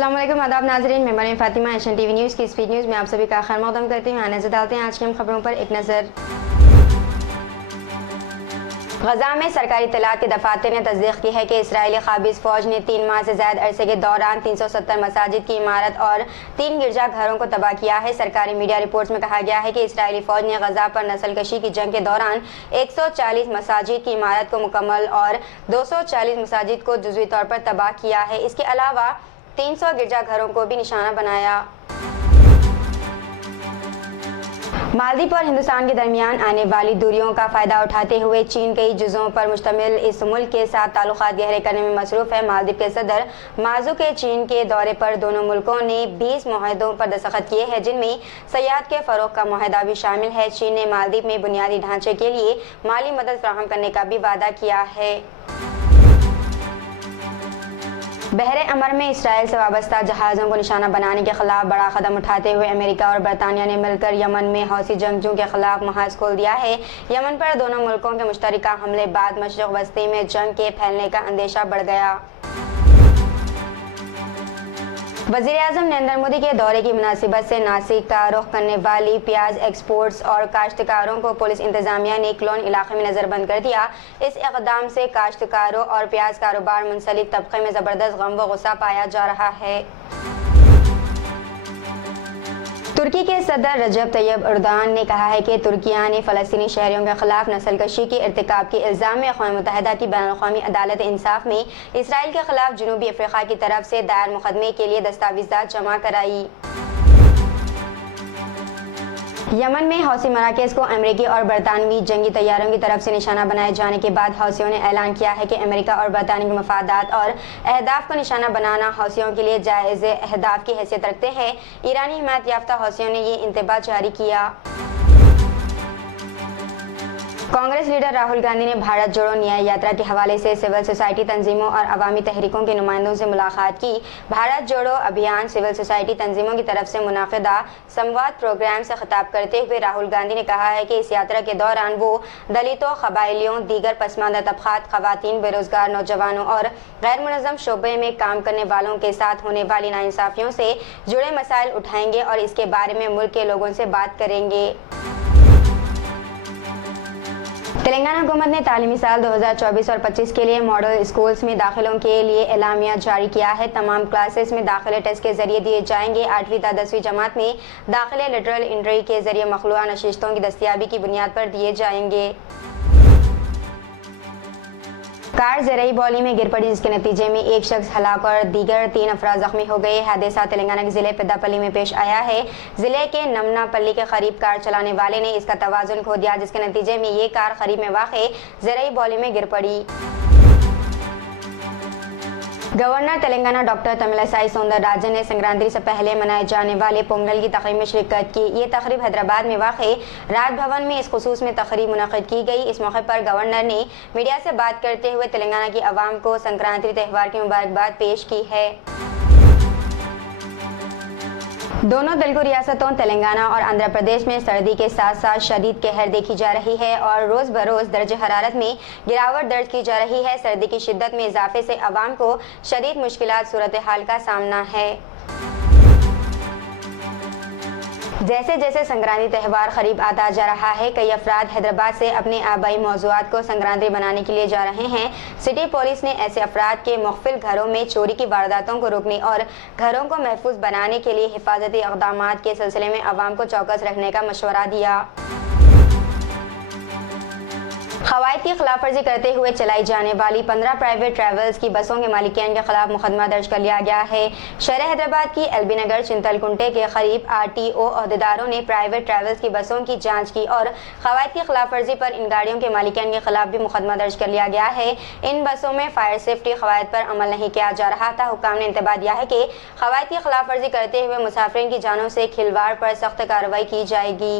अस्सलाम वालेकुम, आदाब नाज़रीन। मैं मरियम फातिमा एशियन टीवी न्यूज़ की स्पीड न्यूज़ में आप सभी का खैर मक़दम करती हूँ। आने से डालते हैं आज की हम खबरों पर एक नज़र। गजा में सरकारी इत्तलात के दफातर ने तस्दीक की है कि इसराइली काबिज़ फ़ौज ने 3 माह से ज़्यादा अरसे के दौरान 370 मसाजिद की इमारत और 3 गिरजा घरों को तबाह किया है। सरकारी मीडिया रिपोर्ट्स में कहा गया है कि इसराइली फ़ौज ने गजा पर नस्लकशी की जंग के दौरान 140 मसाजिद की इमारत को मुकम्मल और 240 मसाजिद को जुज़वी तौर पर तबाह किया है। इसके अलावा 300 गिरजा घरों को भी निशाना बनाया। मालदीव और हिंदुस्तान के दरमियान आने वाली दूरियों का फ़ायदा उठाते हुए चीन कई जुज़ों पर मुश्तमिल इस मुल्क के साथ ताल्लुकात गहरे करने में मसरूफ़ है। मालदीव के सदर माज़ू के चीन के दौरे पर दोनों मुल्कों ने 20 मुआहदों पर दस्तखत किए हैं, जिनमें सयाहत के फ़रोग़ का मुआहदा भी शामिल है। चीन ने मालदीव में बुनियादी ढांचे के लिए माली मदद फराहम करने का भी वादा किया है। बहरे अमर में इसराइल से वाबस्ता जहाज़ों को निशाना बनाने के खिलाफ बड़ा कदम उठाते हुए अमेरिका और बरतानिया ने मिलकर यमन में हौसी जंगजू के खिलाफ महाज खोल दिया है। यमन पर दोनों मुल्कों के मुश्तरका हमले बाद मशरिक़ वस्ती में जंग के फैलने का अंदेशा बढ़ गया। वज़ीर-ए-आज़म नरेंद्र मोदी के दौरे की मुनासिबत से नासिक का रुख करने वाली प्याज एक्सपोर्ट्स और काश्तकारों को पुलिस इंतजामिया ने क्लोन इलाके में नज़रबंद कर दिया। इस इक़दाम से काश्तकारों और प्याज कारोबार मुंसलिक तबके में ज़बरदस्त गम व गुस्सा पाया जा रहा है। तुर्की के सदर रजब तैयब एर्दोगान ने कहा है कि तुर्किया ने फ़लस्तीनी शहरियों के खिलाफ नस्लकशी के इर्तिकाब के इल्ज़ाम में अक़वाम मुत्तहिदा की बैनुल-अक़वामी अदालत इंसाफ में इसराइल के खिलाफ जनूबी अफ्रीका की तरफ से दायर मुकदमे के लिए दस्तावेज़ात जमा कराई। यमन में हौसी मराकज़ को अमेरिकी और बरतानवी जंगी तैयारों की तरफ से निशाना बनाए जाने के बाद हौसियों ने ऐलान किया है कि अमेरिका और बरतानिया के मफादात और अहदाफ को निशाना बनाना हौसियों के लिए जायज़ अहदाफ की हैसियत रखते हैं। ईरानी हिमायत याफ्ता हौसियों ने ये इंतबाह जारी किया। कांग्रेस लीडर राहुल गांधी ने भारत जोड़ो न्याय यात्रा के हवाले से सिविल सोसाइटी तंजीमों और अवामी तहरीकों के नुमाइंदों से मुलाकात की। भारत जोड़ो अभियान सिविल सोसाइटी तंजीमों की तरफ से मुनाकिदा संवाद प्रोग्राम से खिताब करते हुए राहुल गांधी ने कहा है कि इस यात्रा के दौरान वो दलितों, कबायलियों, दीगर पसमानदा तबकात, खवातीन, बेरोजगार नौजवानों और गैर मुनज़्ज़म शोबे में काम करने वालों के साथ होने वाली नाइंसाफियों से जुड़े मसाइल उठाएंगे और इसके बारे में मुल्क के लोगों से बात करेंगे। तेलंगाना हुकूमत ने तालीमी साल 2024 और 25 के लिए मॉडल स्कूल्स में दाखिलों के लिए एलामिया जारी किया है। तमाम क्लासेस में दाखिले टेस्ट के जरिए दिए जाएंगे। 8वीं ta 10वीं जमात में दाखिले लेटरल एंट्री के जरिए मखलूआ नशिस्तों की दस्तियाबी की बुनियाद पर दिए जाएंगे। कार ज़राई बौली में गिर पड़ी, जिसके नतीजे में एक शख्स हलाक और दीगर 3 अफराद जख्मी हो गए। हादसा तेलंगाना के ज़िले पेद्दापल्ली में पेश आया है। ज़िले के नमनापल्ली के करीब कार चलाने वाले ने इसका तवाज़ुन खो दिया, जिसके नतीजे में ये कार करीब में वाक़े ज़राई बौली में गिर पड़ी। गवर्नर तेलंगाना डॉक्टर तमिलिसाई सौंदरराजन ने संक्रांति से पहले मनाए जाने वाले पोंगल की तकरीब में शिरकत की। ये तकरीब हैदराबाद में वाक़े राज भवन में इस खुसूस में तकरीब मुनक़्क़िद की गई। इस मौके पर गवर्नर ने मीडिया से बात करते हुए तेलंगाना की आवाम को संक्रांति त्यौहार की मुबारकबाद पेश की है। दोनों तेलुगु रियासतों तेलंगाना और आंध्र प्रदेश में सर्दी के साथ साथ शदीद कहर देखी जा रही है और रोज़ बरोज़ दर्जे हरारत में गिरावट दर्ज की जा रही है। सर्दी की शिद्दत में इजाफे से अवाम को शदीद मुश्किलात सूरत हाल का सामना है। जैसे जैसे संक्रांति त्यौहार करीब आता जा रहा है, कई अफराद हैदराबाद से अपने आबाई मौज़ूआत को संक्रांति बनाने के लिए जा रहे हैं। सिटी पुलिस ने ऐसे अफराद के मुख्तलिफ घरों में चोरी की वारदातों को रोकने और घरों को महफूज बनाने के लिए हिफाजती इक़दामात के सिलसिले में अवाम को चौकस रहने का मशवरा दिया। क़वाइद की खिलाफवर्जी करते हुए चलाई जाने वाली 15 प्राइवेट ट्रैवल्स की बसों के मालिकान के खिलाफ मुकदमा दर्ज कर लिया गया है। शहर हैदराबाद की एलबी नगर चिंतलकुंटे के करीब RTO अहदेदारों ने प्राइवेट ट्रैवल्स की बसों की जांच की और क़वाइद की खिलाफवर्जी पर इन गाड़ियों के मालिकान के खिलाफ भी मुकदमा दर्ज कर लिया गया है। इन बसों में फायर सेफ्टी क़वाइद पर अमल नहीं किया जा रहा था। हुकाम ने इंतबाह दिया है कि क़वाइद की खिलाफवर्जी करते हुए मुसाफिरीन की जानों से खिलवाड़ पर सख्त कार्रवाई की जाएगी।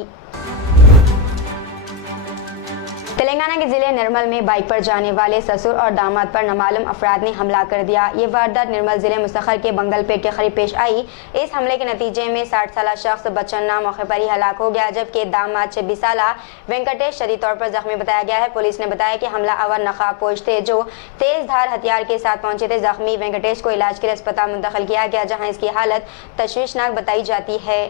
तेलंगाना के जिले निर्मल में बाइक पर जाने वाले ससुर और दामाद पर नामालूम अफराद ने हमला कर दिया। ये वारदात निर्मल जिले मुस्तखर के बंगलपेट के करीब पेश आई। इस हमले के नतीजे में 60 साला शख्स बच्चन्ना मौके पर ही हलाक हो गया, जबकि दामाद 26 साला वेंकटेश शदीद तौर पर जख्मी बताया गया है। पुलिस ने बताया कि हमलावर नकाबपोश थे जो तेज धार हथियार के साथ पहुंचे थे। जख्मी वेंकटेश को इलाज के लिए अस्पताल मुंतकिल किया गया, जहाँ इसकी हालत तशवीशनाक बताई जाती है।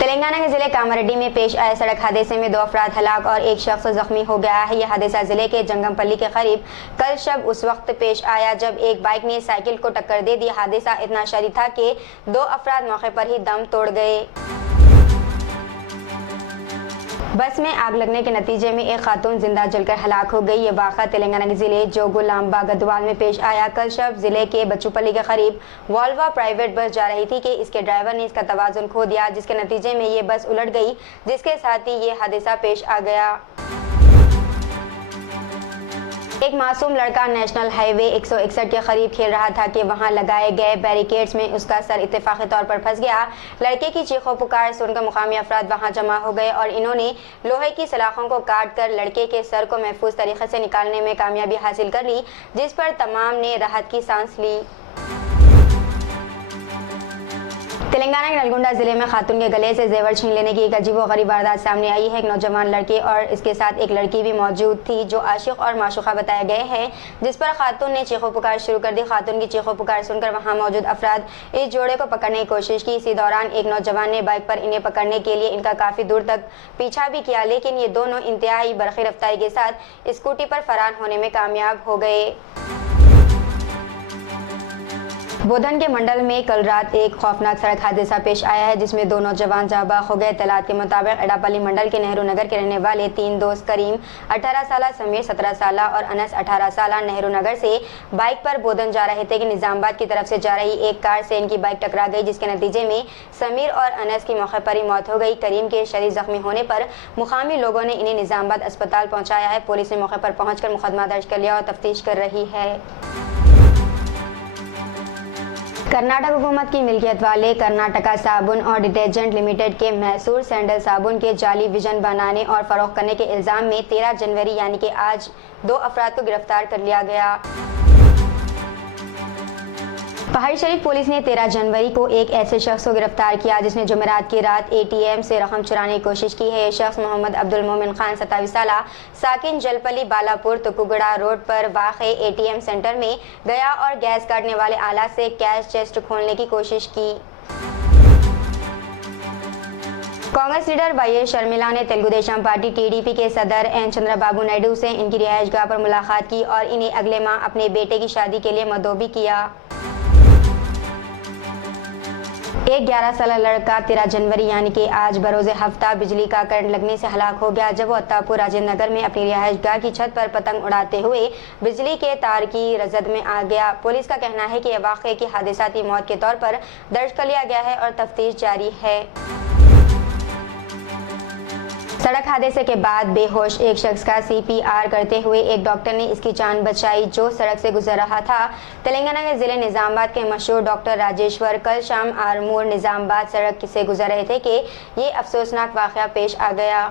तेलंगाना के जिले कामारेड्डी में पेश आए सड़क हादसे में 2 अफराद हलाक और 1 शख्स जख्मी हो गया है। यह हादसा जिले के जंगमपल्ली के करीब कल शब उस वक्त पेश आया जब एक बाइक ने साइकिल को टक्कर दे दी। हादसा इतना शदीद था कि 2 अफराद मौके पर ही दम तोड़ गए। बस में आग लगने के नतीजे में एक खातून जिंदा जलकर हलाक हो गई। ये वाक़ा तेलंगाना के जिले जोगुलांबा गद्वाल में पेश आया। कल शब जिले के बच्चूपल्ली के करीब वोल्वा प्राइवेट बस जा रही थी कि इसके ड्राइवर ने इसका तवाज़ुन खो दिया, जिसके नतीजे में ये बस उलट गई, जिसके साथ ही ये हादसा पेश आ गया। एक मासूम लड़का नेशनल हाईवे 161 के करीब खेल रहा था कि वहां लगाए गए बैरिकेड्स में उसका सर इत्तेफाकी तौर पर फंस गया। लड़के की चीखों पुकार सुनकर मुकामी अफराद वहां जमा हो गए और इन्होंने लोहे की सलाखों को काट कर लड़के के सर को महफूज तरीके से निकालने में कामयाबी हासिल कर ली, जिस पर तमाम ने राहत की सांस ली। तेलंगाना के नलगोंडा जिले में खातून के गले से जेवर छीन लेने की एक अजीबोगरीब वारदात सामने आई है। एक नौजवान लड़के और इसके साथ एक लड़की भी मौजूद थी जो आशिक और माशूका बताए गए हैं, जिस पर खातून ने चीखों पुकार शुरू कर दी। खातून की चीखों पुकार सुनकर वहां मौजूद अफराद इस जोड़े को पकड़ने की कोशिश की। इसी दौरान एक नौजवान ने बाइक पर इन्हें पकड़ने के लिए इनका काफी दूर तक पीछा भी किया, लेकिन ये दोनों इंतहाई बरखी रफ्तारी के साथ स्कूटी पर फरार होने में कामयाब हो गए। बोधन के मंडल में कल रात एक खौफनाक सड़क हादसा पेश आया है, जिसमें 2 नौजवान जाबाग हो गए। तलात के मुताबिक एडापल्ली मंडल के नेहरू नगर के रहने वाले 3 दोस्त करीम 18 साला, समीर 17 साला और अनस 18 साला नेहरू नगर से बाइक पर बोधन जा रहे थे कि निजामाबाद की तरफ से जा रही एक कार से इनकी बाइक टकरा गई, जिसके नतीजे में समीर और अनस की मौके पर ही मौत हो गई। करीम के शदीद जख्मी होने पर मुकामी लोगों ने इन्हें निजामाबाद अस्पताल पहुंचाया है। पुलिस ने मौके पर पहुंचकर मुकदमा दर्ज कर लिया और तफ्तीश कर रही है। कर्नाटक हुकूमत की मिल्कियत वाले कर्नाटका साबुन और डिटर्जेंट लिमिटेड के मैसूर सैंडल साबुन के जाली विजन बनाने और फरोख्त करने के इल्ज़ाम में 13 जनवरी यानी कि आज 2 अफराद को गिरफ्तार कर लिया गया। पहाड़ी शरीफ पुलिस ने 13 जनवरी को एक ऐसे शख्स को गिरफ्तार किया जिसने जुमेरात की रात ATM से रकम चुराने की कोशिश की है। यह शख्स मोहम्मद अब्दुल मोमिन खान 27 साला साकिन जलपली बालापुर तुकुगड़ा रोड पर वाक़े ATM सेंटर में गया और गैस काटने वाले आला से कैश चेस्ट खोलने की कोशिश की। कांग्रेस लीडर YS शर्मिला ने तेलुगु देशम पार्टी TDP के सदर N चंद्रबाबू नायडू से इनकी रिहाइशगाह पर मुलाकात की और इन्हें अगले माह अपने बेटे की शादी के लिए मदोबी किया। एक 11 साला लड़का 13 जनवरी यानी कि आज बरोज़े हफ्ता बिजली का करंट लगने से हलाक हो गया जब वो अत्तापुर राजेंद्र नगर में अपनी रिहाइशगाह की छत पर पतंग उड़ाते हुए बिजली के तार की रजद में आ गया। पुलिस का कहना है कि यह वाक़े की हादसाती मौत के तौर पर दर्ज कर लिया गया है और तफ्तीश जारी है। सड़क हादसे के बाद बेहोश एक शख्स का CPR करते हुए एक डॉक्टर ने इसकी जान बचाई जो सड़क से गुजर रहा था। तेलंगाना के जिले निजामाबाद के मशहूर डॉक्टर राजेश्वर कल शाम आरमूर निजामाबाद सड़क से गुजर रहे थे कि ये अफसोसनाक वाक़या पेश आ गया।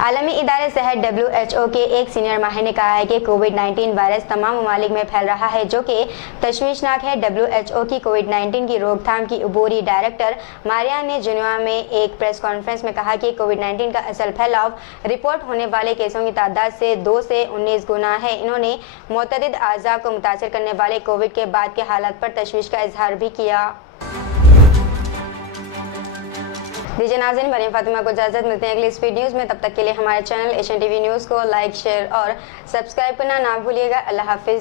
आलमी इदारे सेहत WHO के एक सीनियर माहिर ने कहा है कि कोविड-19 वायरस तमाम ममालिक में फैल रहा है, जो कि तशवीशनाक है। WHO की कोविड-19 की रोकथाम की अबूरी डायरेक्टर मारिया ने जिनेवा में एक प्रेस कॉन्फ्रेंस में कहा कि कोविड-19 का असल फैलाव रिपोर्ट होने वाले केसों की तादाद से 2 से 19 गुना है। इन्होंने मुतअद्दिद आज़ा को मुतासर करने वाले कोविड के बाद के हालात पर तशवीश का इजहार भी किया। दीजिए नाज़रीन, बने फातिमा को इजाज़त, मिलते हैं अगली स्पीड न्यूज़ में। तब तक के लिए हमारे चैनल एशियन TV न्यूज़ को लाइक, शेयर और सब्सक्राइब करना ना भूलिएगा। अल्लाह हाफिज़।